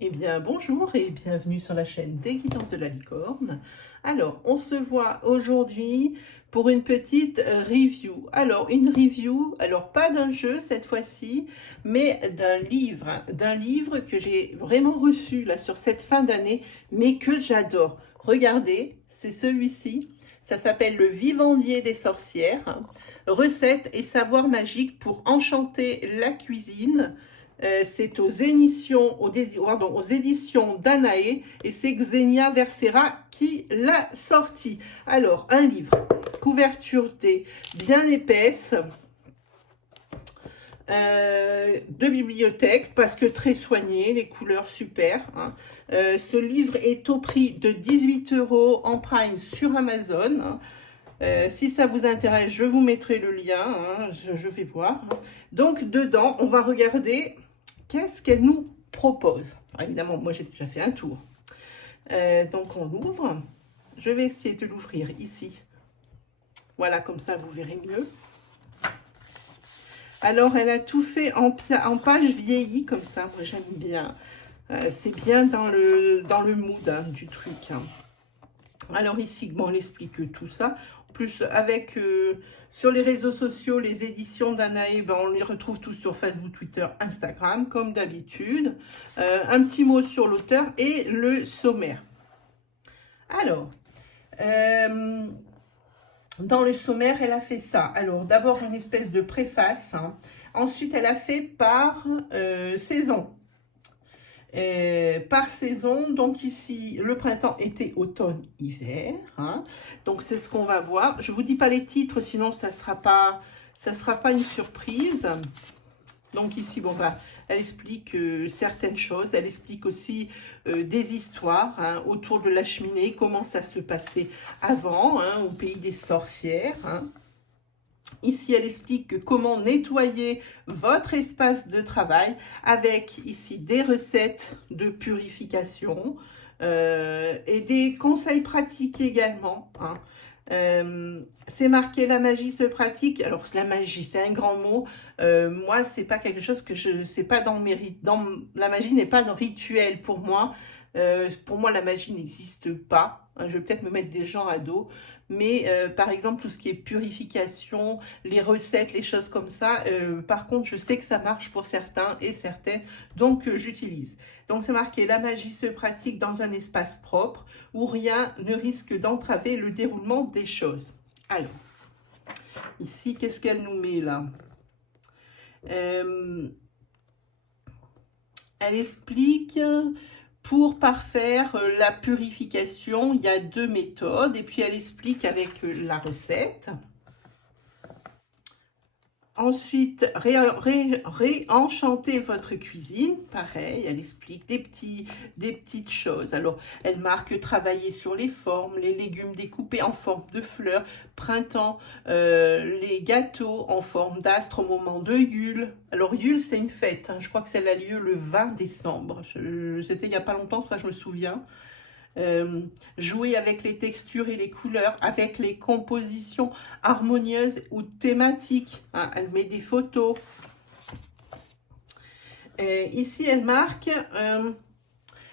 Eh bien, bonjour et bienvenue sur la chaîne des Guidances de la Licorne. Alors, on se voit aujourd'hui pour une petite review. Alors, une review, alors pas d'un jeu cette fois-ci, mais d'un livre que j'ai vraiment reçu là sur cette fin d'année, mais que j'adore. Regardez, c'est celui-ci. Ça s'appelle Le Vivandier des sorcières, recettes et savoirs magiques pour enchanter la cuisine. C'est aux éditions Danae et c'est Xenia Versera qui l'a sorti. Alors, un livre, couverture D, bien épaisse, de bibliothèque parce que très soigné, les couleurs super. Hein. Ce livre est au prix de 18 € en Prime sur Amazon. Hein. Si ça vous intéresse, je vous mettrai le lien, hein, je vais voir. Donc, dedans, on va regarder qu'est-ce qu'elle nous propose. Alors, évidemment, moi, j'ai déjà fait un tour. Donc, on l'ouvre. Je vais essayer de l'ouvrir ici. Voilà, comme ça, vous verrez mieux. Alors, elle a tout fait en page vieillie, comme ça. Moi, j'aime bien. C'est bien dans le mood hein, du truc. Hein. Alors ici, bon, elle explique tout ça. En plus, avec sur les réseaux sociaux, les éditions d'Anae, ben, on les retrouve tous sur Facebook, Twitter, Instagram, comme d'habitude. Un petit mot sur l'auteur et le sommaire. Alors, dans le sommaire, elle a fait ça. Alors, d'abord, une espèce de préface. Hein. Ensuite, elle a fait par saison. Par saison, donc ici, le printemps, été, automne, hiver. Hein. Donc, c'est ce qu'on va voir. Je ne vous dis pas les titres, sinon ça sera pas une surprise. Donc ici, bon, bah, elle explique certaines choses. Elle explique aussi des histoires hein, autour de la cheminée, comment ça se passait avant, hein, au pays des sorcières. Hein. Ici, elle explique comment nettoyer votre espace de travail avec ici des recettes de purification et des conseils pratiques également. Hein. C'est marqué la magie se pratique. Alors la magie, c'est un grand mot. Moi, c'est pas quelque chose que je sais pas dans mes la magie n'est pas un rituel pour moi. Pour moi, la magie n'existe pas. Je vais peut-être me mettre des gens à dos. Mais par exemple, tout ce qui est purification, les recettes, les choses comme ça, par contre, je sais que ça marche pour certains et certaines, donc j'utilise. Donc c'est marqué, la magie se pratique dans un espace propre où rien ne risque d'entraver le déroulement des choses. Alors, ici, qu'est-ce qu'elle nous met là Elle explique... Pour parfaire la purification, il y a 2 méthodes et puis elle explique avec la recette. Ensuite, réenchanter votre cuisine. Pareil, elle explique des petites choses. Alors, elle marque travailler sur les formes, les légumes découpés en forme de fleurs, printemps, les gâteaux en forme d'astre au moment de Yule. Alors, Yule, c'est une fête. Hein. Je crois que ça a lieu le 20 décembre. C'était il n'y a pas longtemps, ça je me souviens. Jouer avec les textures et les couleurs, avec les compositions harmonieuses ou thématiques. Hein, elle met des photos. Ici, elle marque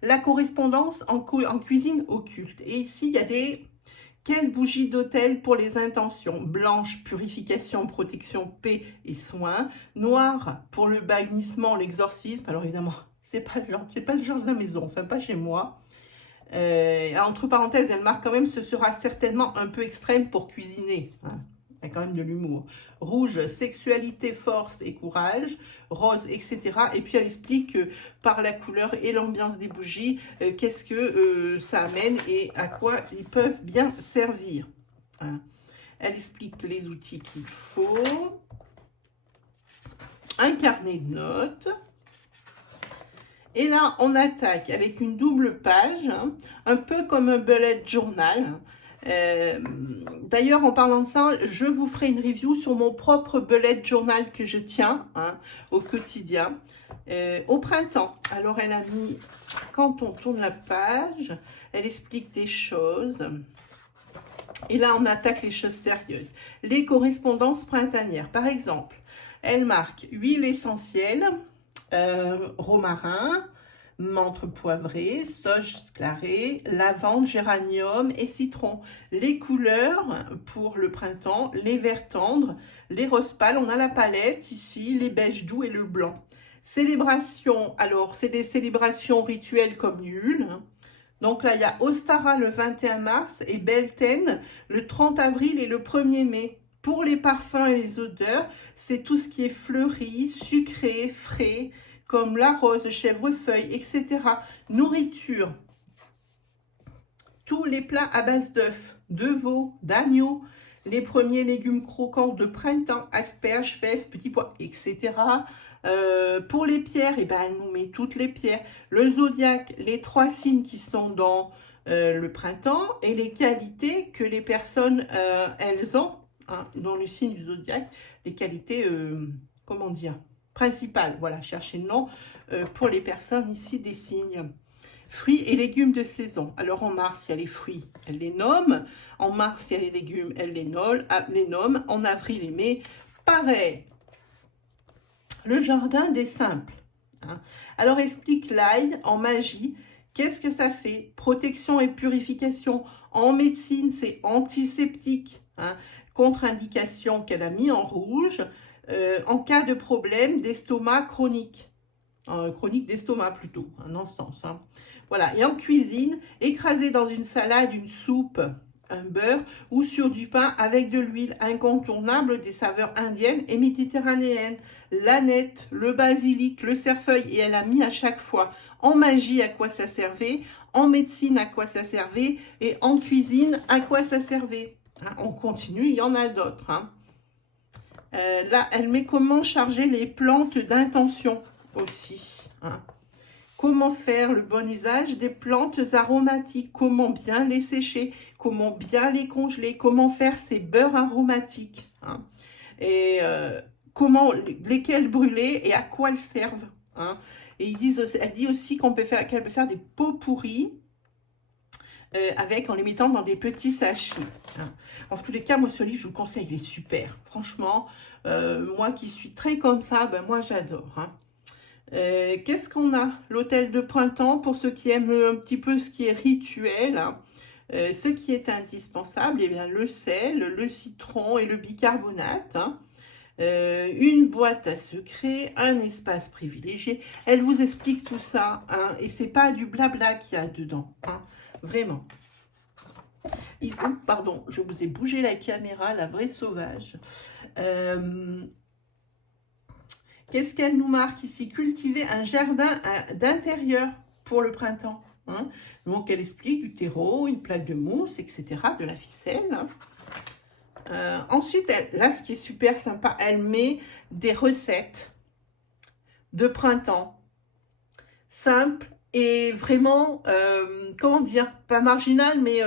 la correspondance en cuisine occulte. Et ici, il y a des... Quelle bougie d'autel pour les intentions? Blanche, purification, protection, paix et soins. Noire, pour le bannissement, l'exorcisme. Alors évidemment, c'est pas le genre de la maison, enfin pas chez moi. Entre parenthèses, elle marque quand même, ce sera certainement un peu extrême pour cuisiner. Hein. Il y a quand même de l'humour. Rouge, sexualité, force et courage. Rose, etc. Et puis elle explique par la couleur et l'ambiance des bougies, qu'est-ce que ça amène et à quoi ils peuvent bien servir. Hein. Elle explique les outils qu'il faut. Un carnet de notes. Et là, on attaque avec une double page, hein, un peu comme un bullet journal. D'ailleurs, en parlant de ça, je vous ferai une review sur mon propre bullet journal que je tiens hein, au quotidien, au printemps. Alors, elle a mis, quand on tourne la page, elle explique des choses. Et là, on attaque les choses sérieuses. Les correspondances printanières, par exemple, elle marque huile essentielle, romarin, menthe poivrée, sauge clarée, lavande, géranium et citron. Les couleurs pour le printemps, les verts tendres, les roses pâles, on a la palette ici, les beiges doux et le blanc. Célébration, alors c'est des célébrations rituelles comme nul. Donc là, il y a Ostara le 21 mars et Beltane le 30 avril et le 1er mai. Pour les parfums et les odeurs, c'est tout ce qui est fleuri, sucré, frais, comme la rose, chèvrefeuille, etc. Nourriture, tous les plats à base d'œufs, de veau, d'agneau, les premiers légumes croquants de printemps, asperges, fèves, petits pois, etc. Pour les pierres, eh ben, elle nous met toutes les pierres. Le zodiaque, les 3 signes qui sont dans le printemps et les qualités que les personnes, elles ont, hein, dans le signe du zodiaque, les qualités, comment dire, principales. Voilà, cherchez le nom pour les personnes ici des signes. Fruits et légumes de saison. Alors en mars, il y a les fruits, elle les nomme. En mars, il y a les légumes, elle les nomme. En avril et mai, pareil. Le jardin des simples. Hein. Alors explique l'ail en magie. Qu'est-ce que ça fait? Protection et purification. En médecine, c'est antiseptique. Hein. Contre-indication qu'elle a mis en rouge. En cas de problème d'estomac chronique. Chronique d'estomac plutôt, dans ce sens. Hein. Voilà, et en cuisine, écraser dans une salade, une soupe, un beurre ou sur du pain avec de l'huile, incontournable des saveurs indiennes et méditerranéennes. L'aneth, le basilic, le cerfeuil, et elle a mis à chaque fois en magie à quoi ça servait, en médecine à quoi ça servait et en cuisine à quoi ça servait. Hein, on continue, il y en a d'autres. Hein. Là, elle met comment charger les plantes d'intention aussi. Hein. Comment faire le bon usage des plantes aromatiques, comment bien les sécher, comment bien les congeler, comment faire ces beurres aromatiques, hein. Et comment, lesquels brûler et à quoi elles servent. Hein. Et elle dit aussi qu'elle peut faire des pots pourris en les mettant dans des petits sachets. Hein. En tous les cas, moi, ce livre, je vous le conseille, il est super. Franchement, moi qui suis très comme ça, ben moi, j'adore. Hein. Qu'est-ce qu'on a? L'hôtel de printemps, pour ceux qui aiment un petit peu ce qui est rituel. Hein. Ce qui est indispensable, eh bien, le sel, le citron et le bicarbonate. Hein. Une boîte à secrets, un espace privilégié. Elle vous explique tout ça. Hein, et c'est pas du blabla qu'il y a dedans. Hein, vraiment. Oh, pardon, je vous ai bougé la caméra, la vraie sauvage. Qu'est-ce qu'elle nous marque ici? Cultiver un jardin d'intérieur pour le printemps. Hein. Donc, elle explique du terreau, une plaque de mousse, etc., de la ficelle. Ensuite, là, ce qui est super sympa, elle met des recettes de printemps simples et vraiment, comment dire, pas marginales, mais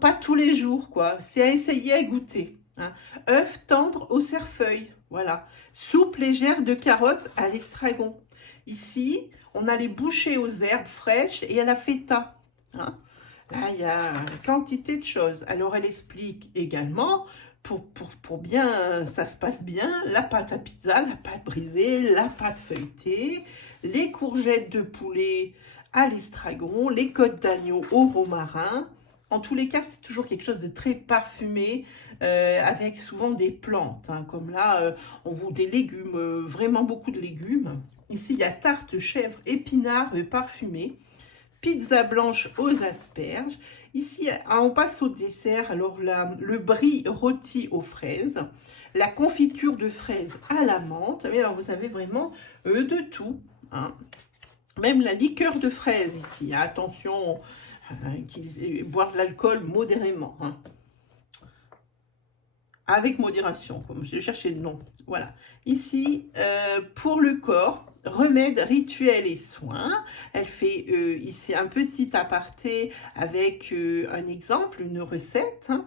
pas tous les jours, quoi. C'est à essayer, à goûter. Hein. Œufs tendres au cerfeuil. Voilà. Soupe légère de carottes à l'estragon. Ici, on a les bouchées aux herbes fraîches et à la feta. Hein. Là, il y a quantité de choses. Alors, elle explique également, pour bien, ça se passe bien, la pâte à pizza, la pâte brisée, la pâte feuilletée, les courgettes de poulet à l'estragon, les côtes d'agneau au romarin. En tous les cas, c'est toujours quelque chose de très parfumé, avec souvent des plantes. Hein, comme là, on voit des légumes, vraiment beaucoup de légumes. Ici, il y a tarte chèvre épinards parfumée, pizza blanche aux asperges. Ici, on passe au dessert. Alors, le brie rôti aux fraises, la confiture de fraises à la menthe. Mais alors, vous avez vraiment de tout. Hein. Même la liqueur de fraises ici. Hein, attention, boire de l'alcool modérément. Hein. Avec modération, comme je cherchais le nom. Voilà. Ici, pour le corps, remèdes, rituels et soins. Elle fait ici un petit aparté avec un exemple, une recette. Hein.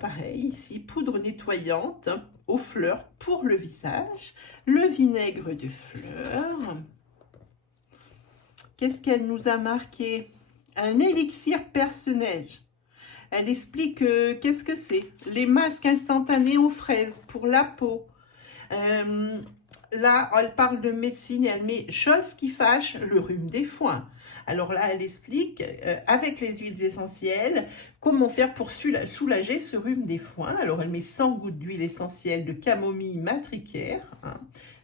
Pareil, ici, poudre nettoyante aux fleurs pour le visage. Le vinaigre de fleurs. Qu'est-ce qu'elle nous a marqué? Un élixir perce-neige. Elle explique qu'est-ce que c'est. Les masques instantanés aux fraises pour la peau. là, elle parle de médecine et elle met chose qui fâche, le rhume des foins. Alors là, elle explique avec les huiles essentielles comment faire pour soulager ce rhume des foins. Alors elle met 100 gouttes d'huile essentielle de camomille matricaire,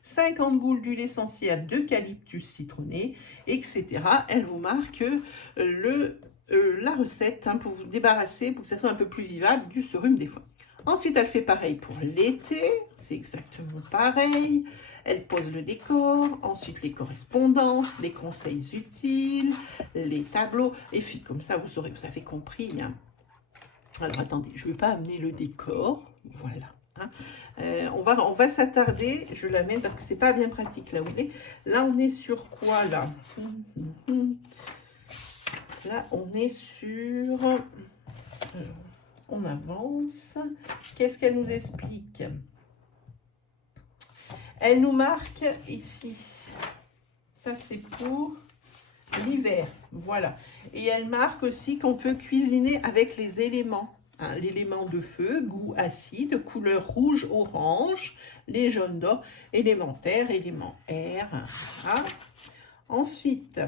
50 boules d'huile essentielle d'eucalyptus citronné, etc. Elle vous marque la recette pour vous débarrasser, pour que ça soit un peu plus vivable du ce rhume des foins. Ensuite, elle fait pareil pour l'été, c'est exactement pareil. Elle pose le décor, ensuite les correspondances, les conseils utiles, les tableaux. Et puis, comme ça, vous aurez, vous avez compris. Alors, attendez, je ne vais pas amener le décor. Voilà. On va s'attarder. Je l'amène parce que c'est pas bien pratique là où il est. Là, on est sur quoi, là? Là, on est sur... on avance. Qu'est-ce qu'elle nous explique? Elle nous marque ici. Ça, c'est pour l'hiver. Voilà. Et elle marque aussi qu'on peut cuisiner avec les éléments. L'élément de feu, goût acide, couleur rouge-orange, les jaunes d'or, élémentaire, élément air. Voilà. Ensuite...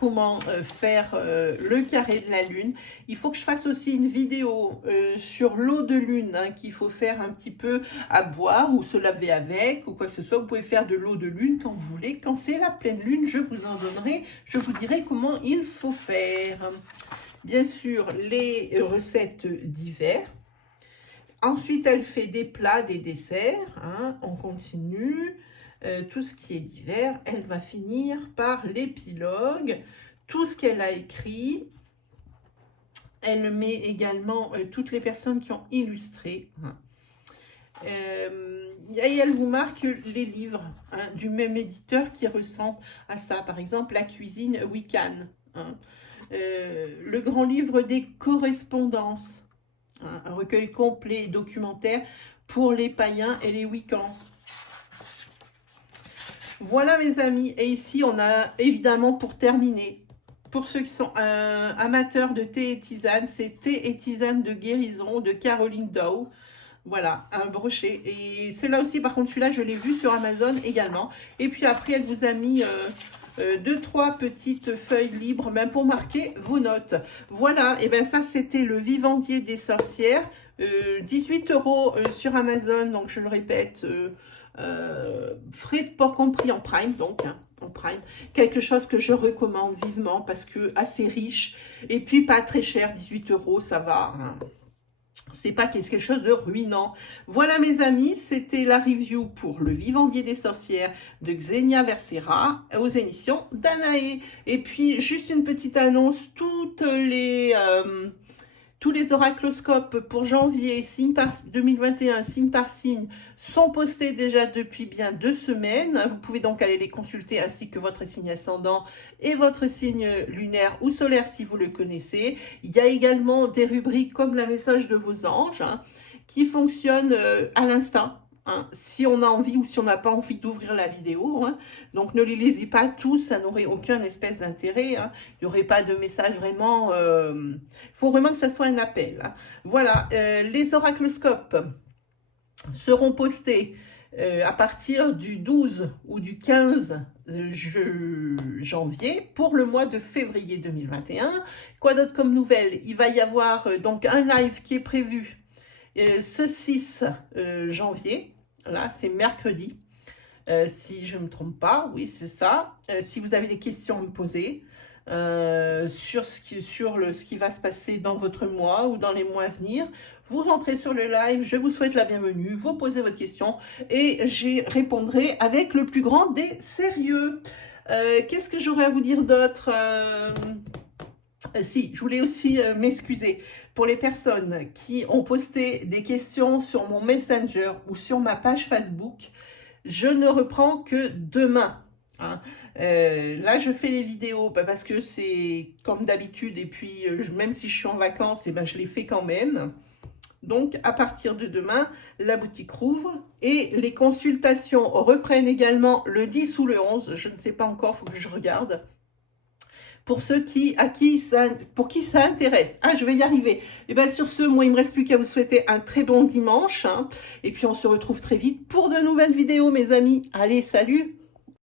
comment faire le carré de la lune. Il faut que je fasse aussi une vidéo sur l'eau de lune qu'il faut faire un petit peu à boire ou se laver avec ou quoi que ce soit. Vous pouvez faire de l'eau de lune quand vous voulez. Quand c'est la pleine lune, je vous en donnerai. Je vous dirai comment il faut faire. Bien sûr, les recettes d'hiver. Ensuite, elle fait des plats, des desserts. On continue. Tout ce qui est d'hiver, elle va finir par l'épilogue, tout ce qu'elle a écrit. Elle met également toutes les personnes qui ont illustré. Et elle vous marque les livres du même éditeur qui ressemblent à ça. Par exemple, La cuisine Wiccan. Le grand livre des correspondances. Un recueil complet et documentaire pour les païens et les Wiccans. Voilà mes amis, et ici on a évidemment pour terminer, pour ceux qui sont amateurs de thé et tisane, c'est thé et tisane de guérison de Caroline Dow. Voilà, un brochet. Et c'est là aussi, par contre celui-là je l'ai vu sur Amazon également. Et puis après elle vous a mis 2-3 petites feuilles libres, même pour marquer vos notes. Voilà, et bien ça c'était le Vivandier des sorcières, 18 € sur Amazon, donc je le répète... frais de port compris en prime, donc en prime, quelque chose que je recommande vivement parce que assez riche et puis pas très cher, 18 €, ça va, c'est pas quelque chose de ruinant. Voilà mes amis, c'était la review pour le Vivandier des sorcières de Xenia Vercera aux éditions Danae. Et puis juste une petite annonce, tous les oracloscopes pour janvier, signe par 2021, signe par signe, sont postés déjà depuis bien 2 semaines. Vous pouvez donc aller les consulter ainsi que votre signe ascendant et votre signe lunaire ou solaire si vous le connaissez. Il y a également des rubriques comme la message de vos anges qui fonctionnent à l'instant. Si on a envie ou si on n'a pas envie d'ouvrir la vidéo. Donc, ne les lisez pas tous, ça n'aurait aucun espèce d'intérêt. Il n'y aurait pas de message vraiment... Il faut vraiment que ça soit un appel. Voilà, les oracloscopes seront postés à partir du 12 ou du 15 janvier pour le mois de février 2021. Quoi d'autre comme nouvelle? Il va y avoir donc un live qui est prévu ce 6 janvier. Là, c'est mercredi, si je ne me trompe pas, oui, c'est ça. Si vous avez des questions à me poser sur ce qui va se passer dans votre mois ou dans les mois à venir, vous rentrez sur le live, je vous souhaite la bienvenue, vous posez votre question et j'y répondrai avec le plus grand des sérieux. Qu'est-ce que j'aurais à vous dire d'autre si, je voulais aussi m'excuser pour les personnes qui ont posté des questions sur mon Messenger ou sur ma page Facebook. Je ne reprends que demain. Là, je fais les vidéos parce que c'est comme d'habitude et puis même si je suis en vacances, je les fais quand même. Donc, à partir de demain, la boutique rouvre et les consultations reprennent également le 10 ou le 11. Je ne sais pas encore, il faut que je regarde. pour ceux pour qui ça intéresse. Ah, je vais y arriver. Et bien sur ce, moi, il me reste plus qu'à vous souhaiter un très bon dimanche. Hein, et puis, on se retrouve très vite pour de nouvelles vidéos, mes amis. Allez, salut!